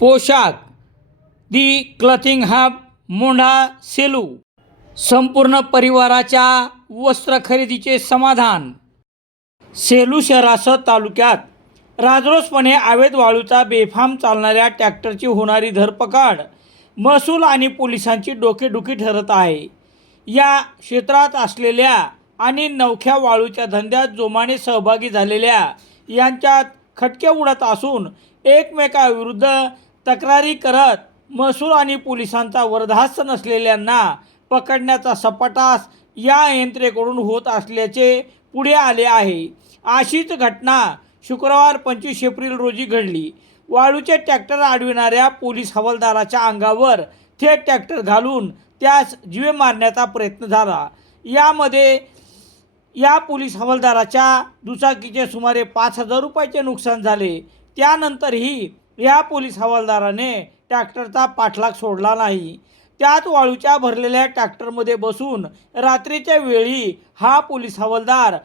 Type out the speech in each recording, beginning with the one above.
पोशाख. The clothing hub Mondha Selu. संपूर्ण परिवाराच्या वस्त्र खरेदीचे समाधान. सेलू शहरासह तालुक्यात राजरोसपणे अवैध वाळूचा बेफाम चालणाऱ्या ट्रॅक्टरची होणारी धरपकड महसूल आणि पोलिसांची डोकेडुकी ठरत आहे. या क्षेत्रात असलेल्या आणि नवख्या वाळूच्या धंद्यात जोमाने सहभागी झालेल्या यांच्यात खटके उडत असून एकमेकाविरुद्ध तक्रारी करत महसूल आणि पोलिसांचा वरधास्त नसलेल्यांना पकडण्याचा सपाटास या यंत्रेकडून होत असल्याचे पुढे आले आहे. अशीच घटना शुक्रवार पंचवीस एप्रिल रोजी घडली. वाळूचे ट्रॅक्टर अडविणाऱ्या पोलीस हवालदाराच्या अंगावर थेट ट्रॅक्टर घालून त्यास जीवे मारण्याचा प्रयत्न झाला. यामध्ये या पोलीस हवालदाराच्या दुचाकीचे सुमारे पाच हजार रुपयाचे नुकसान झाले. त्यानंतरही या पोलीस हवालदाराने ट्रॅक्टरचा पाठलाग सोडला नाही. त्यात वाळूच्या भरलेल्या ट्रॅक्टरमध्ये बसून रात्रीच्या वेळी हा पोलीस हवालदार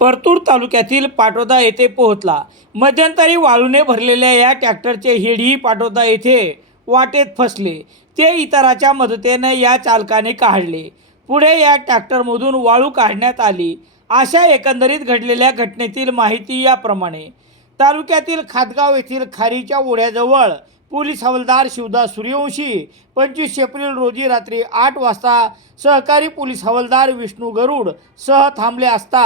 परतूर तालुक्यातील पाटोदा येथे पोहोचला. मध्यंतरी वाळूने भरलेल्या या ट्रॅक्टरचे हेडही पाटोदा येथे वाटेत फसले. ते इतराच्या मदतीने या चालकाने काढले. पुढे या ट्रॅक्टरमधून वाळू काढण्यात आली. अशा एकंदरीत घडलेल्या घटनेतील माहिती याप्रमाणे. तालुक्यातील खातगाव येथील खारीच्या ओढ्याजवळ पोलीस हवालदार शिवदास सूर्यवंशी पंचवीस एप्रिल रोजी रात्री आठ वाजता सहकारी पोलीस हवालदार विष्णू गरुड सह थांबले असता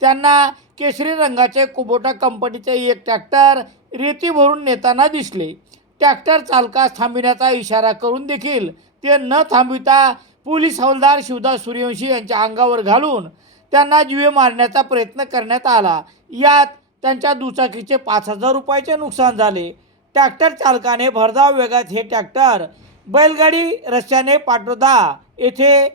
त्यांना केशरी रंगाचे कुबोटा कंपनीचे एक ट्रॅक्टर रेती भरून नेताना दिसले. ट्रॅक्टर चालकास थांबविण्याचा इशारा करून देखील ते न थांबविता पोलीस हवालदार शिवदास सूर्यवंशी यांच्या अंगावर घालून त्यांना जीवे मारण्याचा प्रयत्न करण्यात आला. यात त्यांच्या दुचाकीचे पाच हजार रुपयाचे नुकसान झाले. ट्रॅक्टर चालकाने भरधाव वेगात हे ट्रॅक्टर बैलगाडी रस्त्याने पाटोदा येथे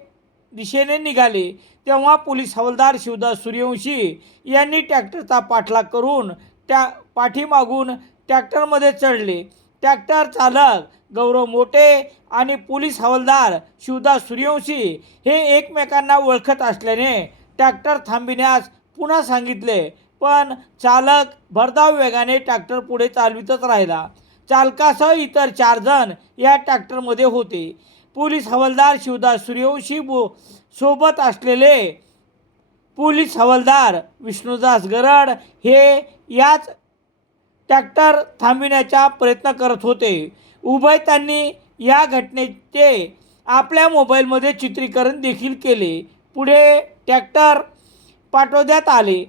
दिशेने निघाले. तेव्हा पोलीस हवालदार शिवदास सूर्यवंशी यांनी ट्रॅक्टरचा पाठलाग करून त्या पाठीमागून ट्रॅक्टरमध्ये चढले. ट्रॅक्टर चालक गौरव मोठे आणि पोलीस हवालदार शिवदास सूर्यवंशी हे एकमेकांना ओळखत असल्याने ट्रॅक्टर थांबविण्यास पुन्हा सांगितले. पण चालक भरधाव वेगाने ट्रॅक्टर पुढे चालवितच राहिला. चालकासह इतर चार जण या ट्रॅक्टरमध्ये होते. पोलीस हवालदार शिवदास सूर्यवंशी बो सोबत असलेले पोलीस हवालदार विष्णुदास गरड हे याच ट्रॅक्टर थांबविण्याचा प्रयत्न करत होते. उभय त्यांनी या घटनेचे आपल्या मोबाईलमध्ये चित्रीकरण देखील केले. पुढे ट्रॅक्टर पाठवण्यात आले.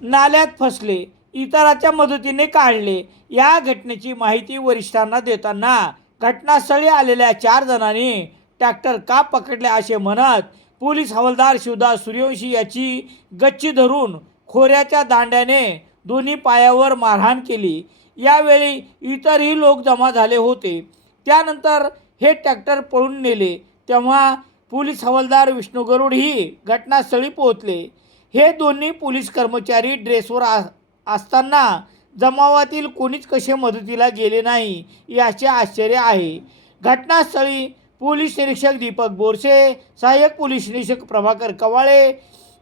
नाल्यात फसले इतराच्या मदतीने काढले या घटनेची माहिती वरिष्ठांना देताना घटनास्थळी आलेल्या चार जणांनी ट्रॅक्टर का पकडले असे म्हणत पोलीस हवालदार शिवदास सूर्यवंशी याची गच्ची धरून खोऱ्याच्या दांड्याने दोन्ही पायावर मारहाण केली. यावेळी इतरही लोक जमा झाले होते. त्यानंतर हे ट्रॅक्टर पळून नेले. तेव्हा पोलीस हवालदार विष्णू गरुडही घटनास्थळी पोहोचले. हे दोन्ही पोलीस कर्मचारी ड्रेसवर आ असताना जमावातील कोणीच कसे मदतीला गेले नाही याचे आश्चर्य आहे. घटनास्थळी पोलीस निरीक्षक दीपक बोरसे सहाय्यक पोलीस निरीक्षक प्रभाकर कवाळे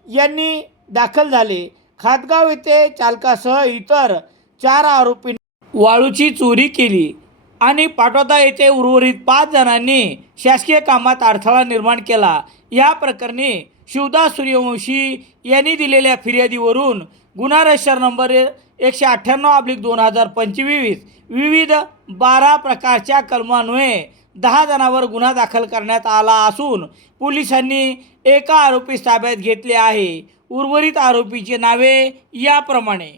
यांनी दाखल झाले. खातगाव येथे चालकासह इतर चार आरोपी वाळूची चोरी केली आणि पाटोदा येथे उर्वरित पाच जणांनी शासकीय कामात अडथळा निर्माण केला. या प्रकरणी शिवदास सूर्यवंशी यांनी दिलेल्या फिर्यादीवरून गुन्हा रजिस्टर नंबर एकशे अठ्ठ्याण्णव अब्लिक दोन हजार पंचवीस विविध बारा प्रकारच्या कलमान्वये दहा जणांवर गुन्हा दाखल करण्यात आला असून पोलिसांनी एका आरोपी ताब्यात घेतले आहे. उर्वरित आरोपीची नावे याप्रमाणे.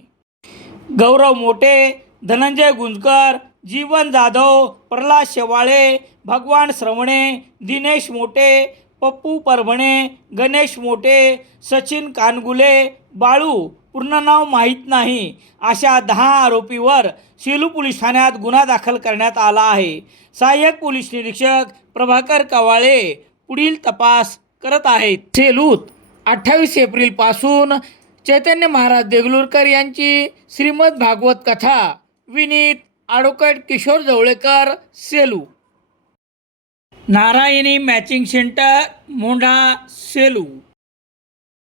गौरव मोठे धनंजय गुंजकर जीवन जाधव प्रल्हाद शेवाळे भगवान श्रवणे दिनेश मोठे पप्पू परभणे गणेश मोठे सचिन कानगुले बाळू पूर्ण नाव माहीत नाही अशा दहा आरोपीवर सेलू पोलीस ठाण्यात गुन्हा दाखल करण्यात आला आहे. सहाय्यक पोलीस निरीक्षक प्रभाकर कवाळे पुढील तपास करत आहेत. सेलूत अठ्ठावीस एप्रिलपासून चैतन्य महाराज देगलूरकर यांची श्रीमद भागवत कथा Vineet advocate Kishor Jawalekar Selu. Narayani matching centre Mondha Selu.